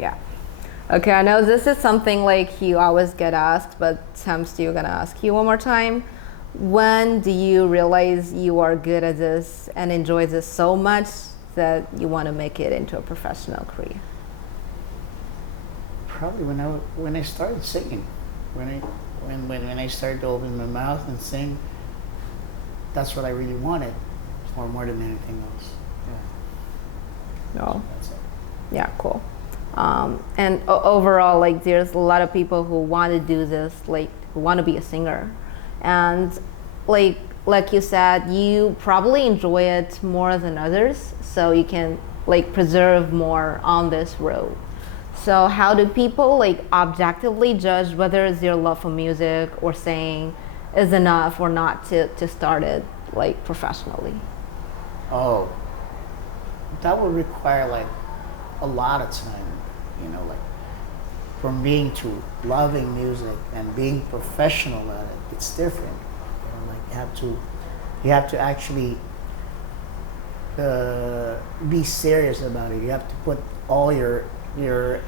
Yeah. Okay, I know this is something like you always get asked, but I'm still gonna ask you one more time. When do you realize you are good at this and enjoy this so much that you want to make it into a professional career? Probably when I started singing, when I started to open my mouth and sing, that's what I really wanted, or more than anything else. Yeah. No. So that's it. Yeah, cool. And overall, like, there's a lot of people who want to do this, like, who want to be a singer, and like you said, you probably enjoy it more than others, so you can like preserve more on this road. So how do people like objectively judge whether their love for music or singing is enough or not to start it like professionally? Oh, that would require like a lot of time, like from being to loving music and being professional at it. It's different. Like you have to actually be serious about it. You have to put all your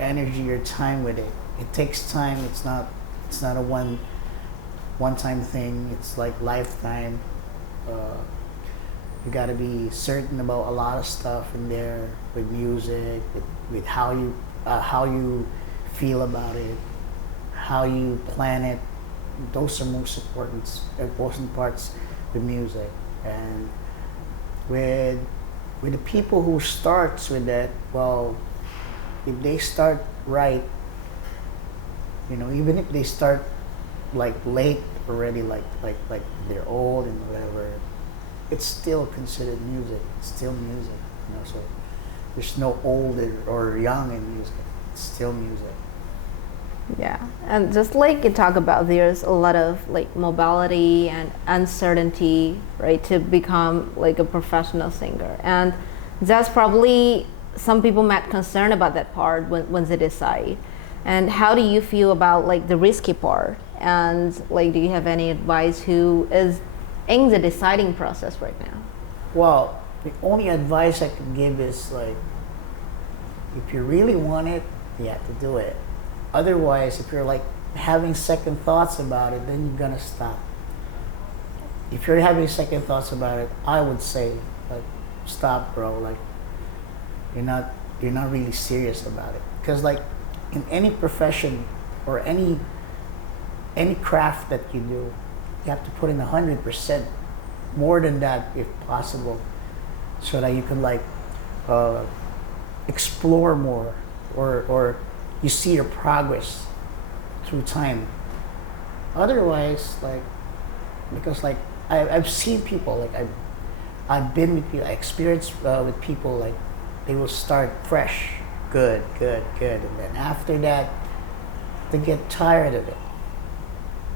energy, your time with it. It takes time. It's not a one time thing. It's like lifetime. You got to be certain about a lot of stuff in there with music, with how you feel about it, how you plan it. Those are most important parts with music. And with the people who starts with that, well, if they start right, even if they start like late already, like they're old and whatever, it's still considered music. It's still music, so there's no old or young in music. It's still music. Yeah, and just like you talk about, there's a lot of like mobility and uncertainty, right, to become like a professional singer. And that's probably some people might concern about that part when they decide. And how do you feel about like the risky part? And like, do you have any advice who is in the deciding process right now? Well, the only advice I can give is like, if you really want it, you have to do it. Otherwise, if you're like having second thoughts about it, then you're gonna stop. If you're having second thoughts about it, I would say like, stop, bro. Like, you're not really serious about it. Because like in any profession or any craft that you do, you have to put in 100%, more than that if possible, so that you can like explore more or you see your progress through time. Otherwise, like, because like I've seen people, like I've been with people, I experienced with people, like they will start fresh, good, and then after that they get tired of it.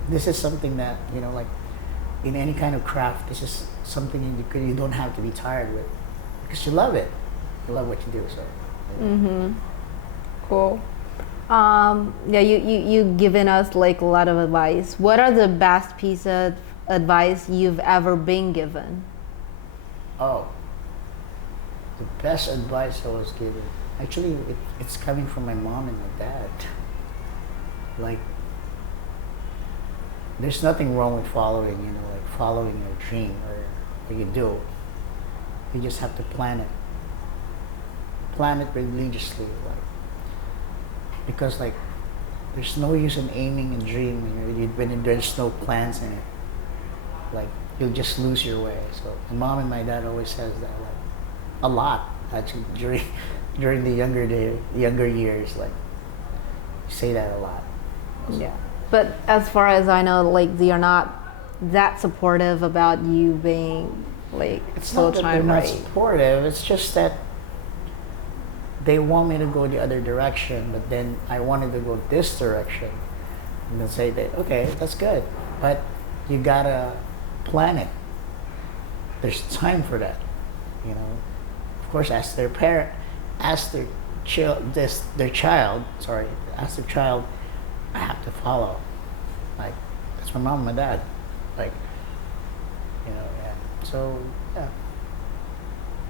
This is something that, like in any kind of craft, this is something you don't have to be tired with, because you love it. You love what you do, so. Mm-hmm. Cool. Yeah, you given us like a lot of advice. What are the best piece of advice you've ever been given? Oh, the best advice I was given. Actually, it's coming from my mom and my dad. Like, there's nothing wrong with following, like following your dream or what you do. You just have to plan it. Plan it religiously, like, because like there's no use in aiming and dreaming when there's no plans in it. Like, you'll just lose your way. So my mom and my dad always says that, like, a lot actually during the younger years, like, say that a lot. So. Yeah, but as far as I know, like, they are not that supportive about you being like it's full not that they're time, not right? supportive. It's just that they want me to go the other direction, but then I wanted to go this direction, and they say that, okay, that's good, but you gotta plan it. There's time for that, Of course, as their parent, as their child, I have to follow. Like, that's my mom and my dad. Like, yeah. So, yeah.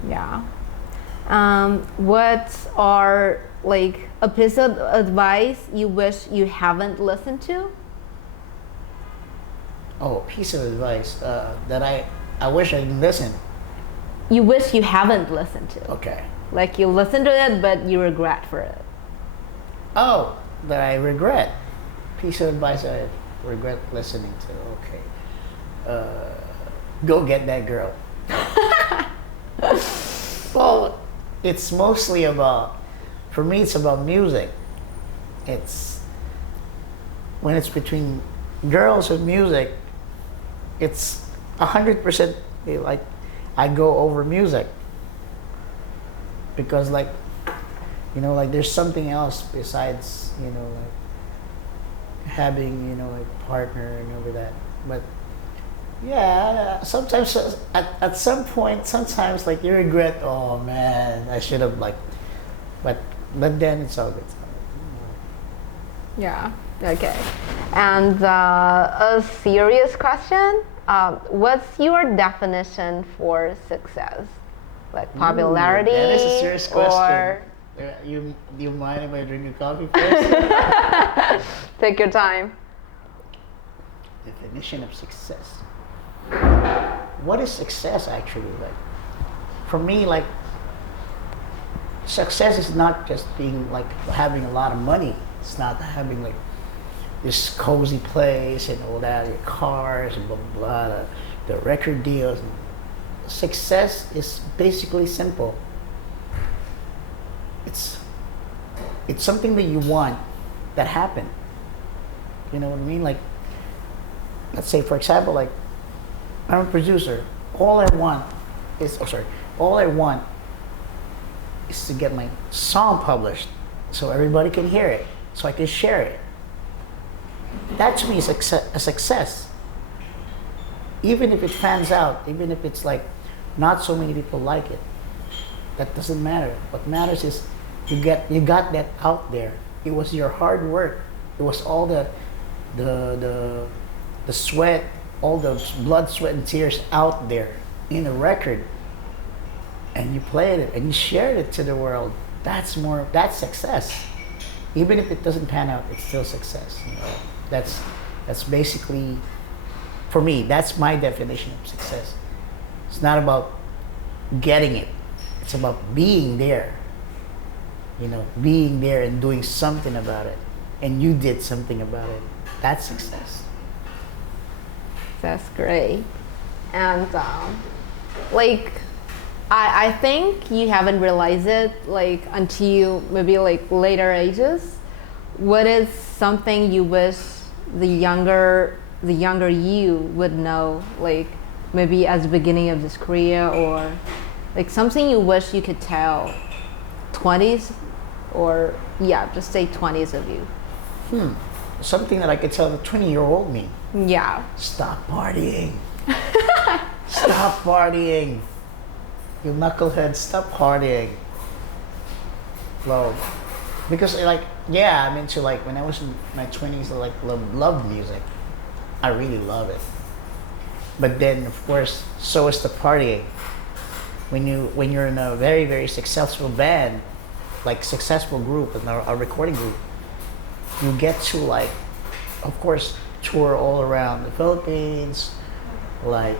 Yeah. What are like a piece of advice you wish you haven't listened to? Oh, a piece of advice that I wish I didn't listen. You wish you haven't listened to. Okay. Like you listened to it, but you regret for it. Oh, that I regret. Piece of advice I regret listening to. Okay. Go get that girl. Well, it's mostly about, for me, it's about music. It's, when it's between girls and music, it's 100% like, I go over music. Because like, you know, like there's something else besides, you know, like having, you know, like a partner and over that. But yeah, sometimes at some point, sometimes like you regret, oh man, I should have like, but then it's all good. Yeah. Okay. And a serious question. What's your definition for success? Like popularity? That is a serious question. Or... Do you mind if I drink a coffee first? Take your time. Definition of success. What is success actually like? For me, like success is not just being like having a lot of money. It's not having like this cozy place and all that, your cars and blah blah blah, the record deals. Success is basically simple. It's something that you want that happened. You know what I mean? Like, let's say for example, like I'm a producer. All I want is to get my song published so everybody can hear it, so I can share it. That to me is a success. Even if it fans out, even if it's like not so many people like it, that doesn't matter. What matters is you got that out there. It was your hard work. It was all the sweat, all the blood, sweat, and tears out there in a record, and you played it and you shared it to the world. That's success. Even if it doesn't pan out, it's still success. You know? That's basically, for me, that's my definition of success. It's not about getting it. It's about being there. You know, being there and doing something about it. And you did something about it. That's success. That's great. And like, I think you haven't realized it like until maybe like later ages. What is something you wish the younger you would know, like maybe at the beginning of this career, or like something you wish you could tell 20s, or yeah, just say 20s of you? Something that I could tell the 20-year-old me. Yeah. Stop partying. Stop partying. You knucklehead, stop partying. Well, because like, yeah, I'm into like, when I was in my 20s, I like loved music. I really love it. But then of course, so is the partying. When you're in a very, very successful band, like successful group, and a recording group, you get to like, of course, tour all around the Philippines, like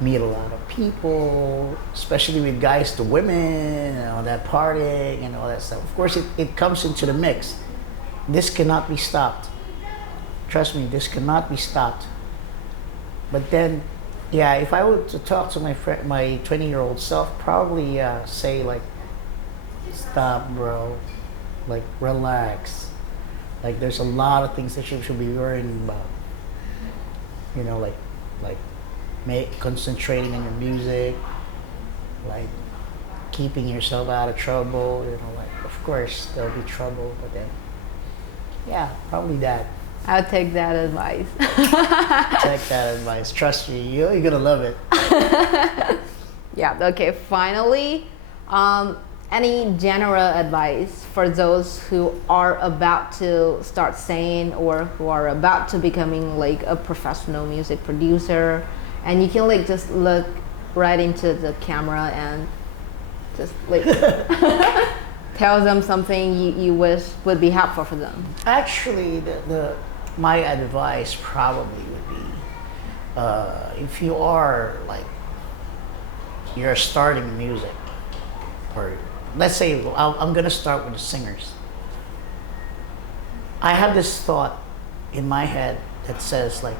meet a lot of people, especially with guys to women and all that partying and all that stuff. Of course, it comes into the mix. This cannot be stopped. Trust me, this cannot be stopped. But then, yeah, if I were to talk to my 20-year-old self, probably say like, stop, bro. Like, relax. Like, there's a lot of things that you should be worrying about. You know, like concentrating on your music, like keeping yourself out of trouble. You know, like of course there'll be trouble, but then, yeah, probably that. I'll take that advice. Take that advice. Trust me, you're gonna love it. Yeah. Okay. Finally, any general advice for those who are about to start singing or who are about to becoming like a professional music producer, and you can like just look right into the camera and Just like tell them something you wish would be helpful for them. Actually, my advice probably would be, if you are like, you're starting music, or let's say I'm gonna start with the singers. I have this thought in my head that says like,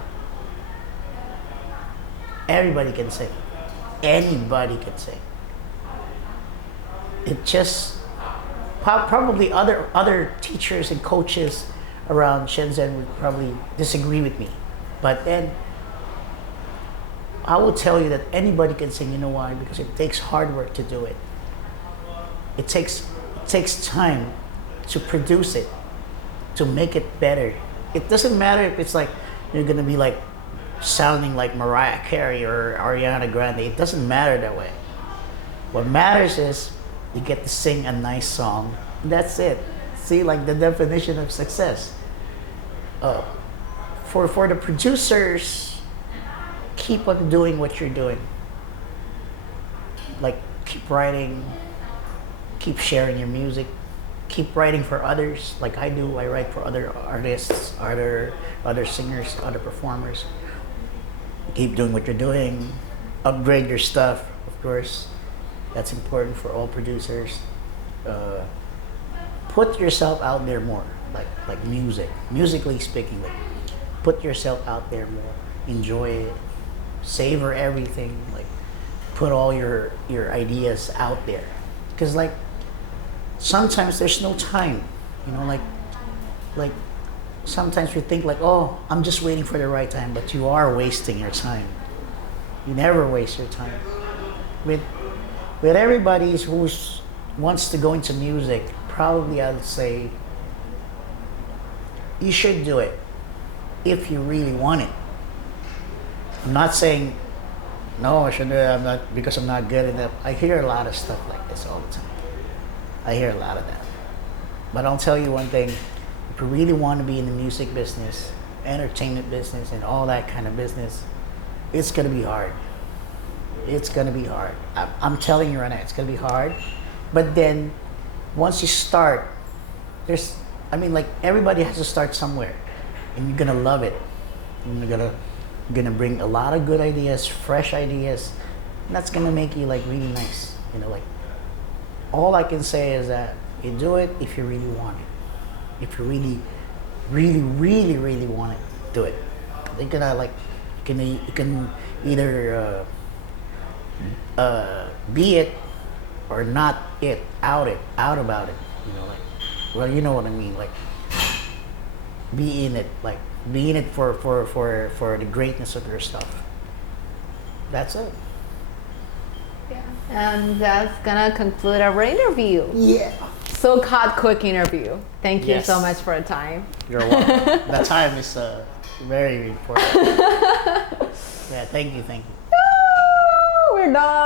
everybody can sing, anybody can sing. It just probably other teachers and coaches around Shenzhen would probably disagree with me, but then I will tell you that anybody can sing. You know why? Because it takes hard work to do it. It takes time to produce it, to make it better. It doesn't matter if it's like you're gonna be like sounding like Mariah Carey or Ariana Grande. It doesn't matter that way. What matters is you get to sing a nice song. That's it. See, like the definition of success. For the producers, keep on doing what you're doing. Like keep writing, keep sharing your music, keep writing for others. Like I do, I write for other artists, other singers, other performers. Keep doing what you're doing. Upgrade your stuff, of course. That's important for all producers. Put yourself out there more, like musically speaking. Like, put yourself out there more. Enjoy it. Savor everything. Like, put all your ideas out there. Because like, sometimes there's no time. You know, like sometimes we think like, oh, I'm just waiting for the right time, but you are wasting your time. You never waste your time. With everybody who wants to go into music, probably I would say you should do it if you really want it. I'm not saying no, I should do it. I'm not, because I'm not good enough. I hear a lot of stuff like this all the time. I hear a lot of that. But I'll tell you one thing: if you really want to be in the music business, entertainment business, and all that kind of business, it's gonna be hard. It's gonna be hard. I'm telling you right now, it's gonna be hard. But then, once you start, like everybody has to start somewhere, and you're gonna love it. And you're gonna bring a lot of good ideas, fresh ideas, and that's gonna make you like really nice. You know, like all I can say is that you do it if you really want it. If you really, really, really, really want it, do it. You're gonna like, you can either be it or not it, out about it. You know, like, well, you know what I mean. Like, be in it, like be in it for the greatness of your stuff. That's it. Yeah. And that's gonna conclude our interview. Yeah. So quick interview. Thank you Yes. so much for the time. You're welcome. That time is very important. Yeah, thank you. We're done.